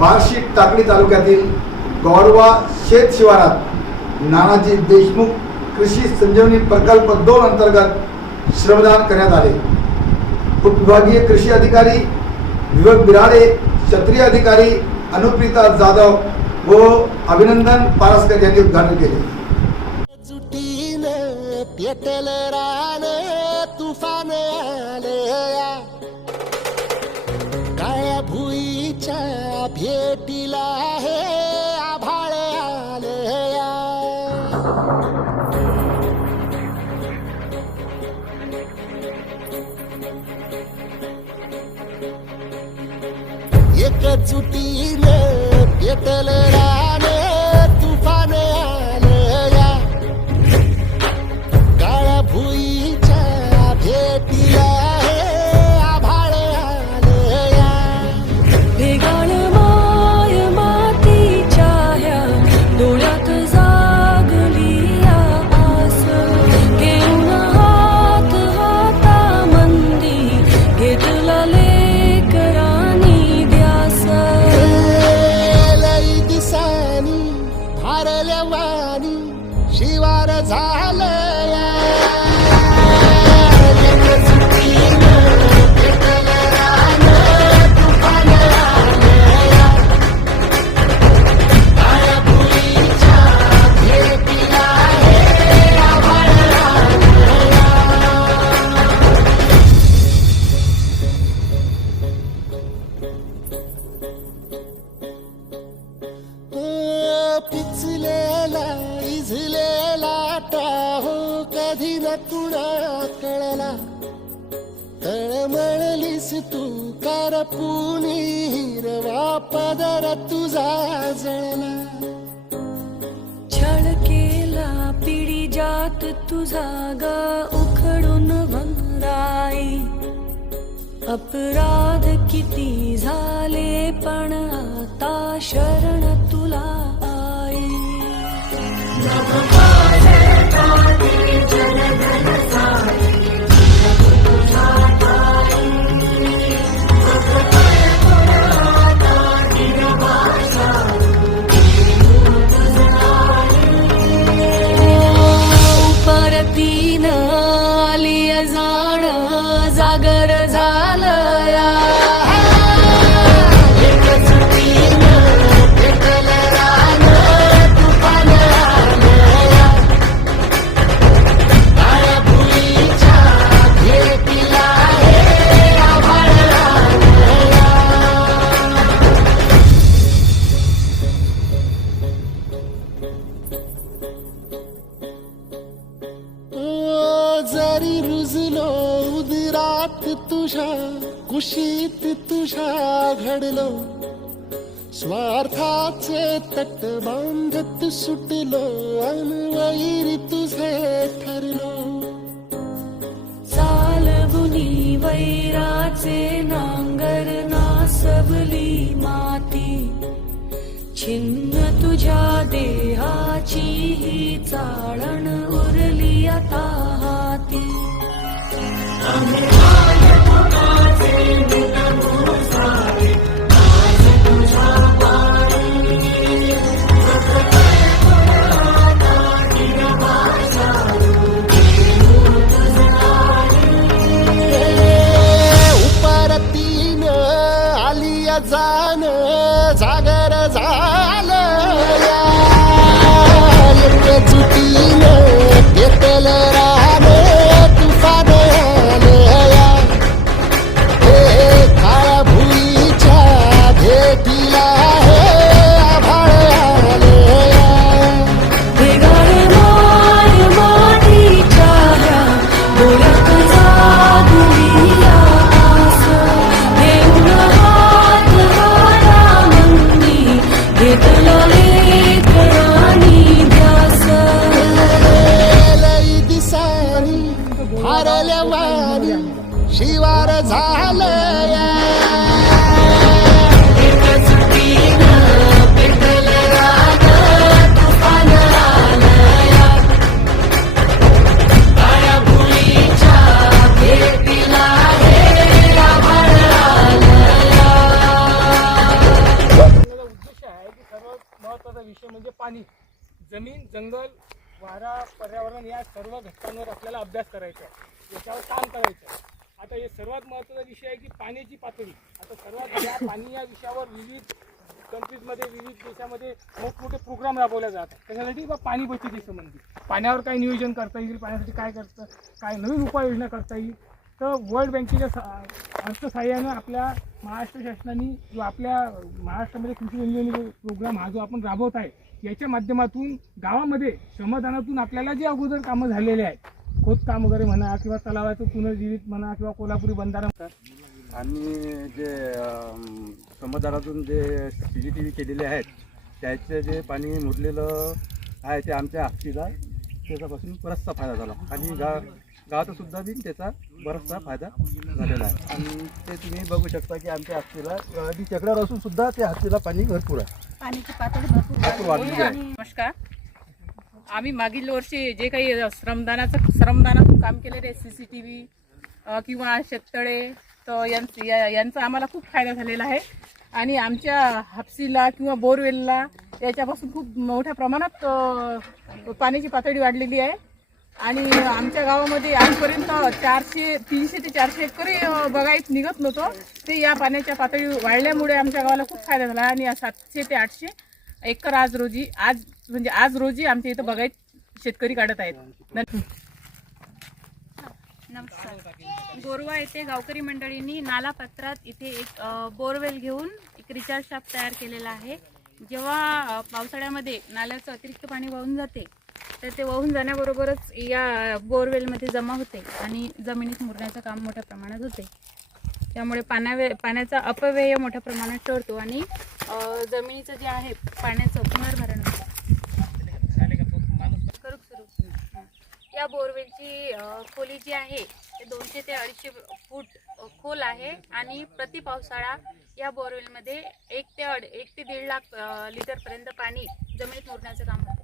बार्शी टाकळी तालुक्यातील गौरवा शेत शिवारात नानाजी देशमुख कृषी संजीवनी प्रकल्प 2 अंतर्गत श्रमदान करण्यात आले। उपविभागीय कृषी अधिकारी विवेक बिराडे, क्षेत्रीय अधिकारी अनुप्रिता जाधव व अभिनंदन पारस्कर यांनी उद्घाटन केले। पेटल रान तुफान आलया, काळ्या भुईच्या भेटीला हे आभाळ आलया। एकजुटीने पेटल रान तुफान आलया, काळ्या भुईच्या भेटीला हे आभाळ आलया। भेगाळ माय मातीच्या ह्या डोळ्यात जागली आस, घेऊन हात हातामंदी घेतला लेकरांनी ध्यास। लई दिसानी भारल्या वाणी शिवार झालया, पिचलेला इझलेला टाहो कधी न कुणा कळला। तळमळलीस तू करपुनी हिरवा पदर तुझा जळला। छळ केला पिढी जात तुझा ग उखडून भंगराई। अपराध किती झाले पण आता शरण तुला आई। परतीन आली जाण जागर झालया, जरी रुजलो उदरात तुझ्या कुशीत तुझ्या घडलो। स्वार्थाचे तट बांधत सुटलो अनवैरी तुझे ठरलो। चालवुनी वैराचे नांगर नासवली माती, छिन्न तुझ्या देहाची ही चाळण उरली आता हाती। उपरतीन आलिया जाण जागर झालया, एकजुटीन पेटल रान तुफान आलया। काळ्या भुईच्या भेटीला हे आभाळ आलया। भेगाळ माय मातीच्या ह्या डोळ्यात जागली आस, घेऊन हात हातामंदी महत्त्वाचा विषय म्हणजे पाणी. जमीन, जंगल, वारा, पर्यावरण या सर्व घटकांवर आपल्याला अभ्यास करायचा आहे, याच्यावर काम करायचं आहे. आता हे सर्वात महत्त्वाचा विषय आहे की पाण्याची पातळी. आता सर्वात या पाणी या विषयावर विविध कंट्रीजमध्ये, विविध देशामध्ये मोठमोठे प्रोग्राम राबवले जातात. त्याच्यासाठी बा पाणी बचती संबंधी पाण्यावर काय नियोजन करता येईल, पाण्यासाठी काय नवीन उपाययोजना करता येईल. तर वर्ल्ड बँकेच्या अर्थसहाय्यानं आपल्या महाराष्ट्र शासनाने जो आपल्या महाराष्ट्रामध्ये कृषी संजीवनी प्रोग्राम हा जो आपण राबवत आहे, याच्या माध्यमातून गावामध्ये श्रमदानातून आपल्याला जे अगोदर कामं झालेले आहेत, खोदकाम वगैरे म्हणा किंवा तलावाचं पुनर्जीवित म्हणा किंवा कोल्हापुरी बंधारा म्हणा, आणि जे श्रमदानातून जे CCTV केलेले आहेत त्याचे जे पाणी मुरलेलं आहे ते आमच्या हापसीला त्याच्यापासून बराचसा फायदा झाला आणि गावात सुद्धा बी त्याचा बराचसा फायदा झालेला आहे. आणि ते तुम्ही बघू शकता की आमच्या हापसीला अगदी चक्रावर असून सुद्धा त्या हापसीला पाणी भरपूर आहे, पाण्याची पातळी भरपूर वाढलेली आहे. नमस्कार. आम्ही मागील वर्षी जे काही श्रमदानातून काम केलेले CCTV किंवा शेततळे, तर यांचा आम्हाला खूप फायदा झालेला आहे. आणि आमच्या हापसीला किंवा बोरवेलला याच्यापासून खूप मोठ्या प्रमाणात पाण्याची पातळी वाढलेली आहे. आणि आमच्या गावामध्ये आजपर्यंत 300 ते 400 एकरी बागायत निघत नव्हतं. ते या पाण्याच्या पातळी वाढल्यामुळे आमच्या गावाला खूप फायदा झाला. आणि 700 ते 800 एकर आज रोजी आमच्या इथं बागायत शेतकरी काढत आहेत. नमस्कार. गोरवा येथे गावकरी मंडळींनी नालापात्रात इथे एक बोरवेल घेऊन एक रिचार्ज शाफ्ट तयार केलेला आहे. जेव्हा पावसाळ्यामध्ये नाल्याचं अतिरिक्त पाणी वाहून जाते तर ते वाहून जाण्याबरोबरच या बोरवेलमध्ये जमा होते आणि जमिनीत मुरण्याचं काम मोठ्या प्रमाणात होते. त्यामुळे पाण्याचा अपव्यय मोठ्या प्रमाणात टळतो आणि जमिनीचं जे आहे पाण्याचं पुनर्भरण होतं. या बोरवेलची खोली जी आहे ते 200 ते 250 फूट खोल आहे आणि प्रति पावसाळा या बोरवेलमध्ये 1 ते 1.5 लाख लिटरपर्यंत पाणी जमिनीत मुरण्याचं काम होतं.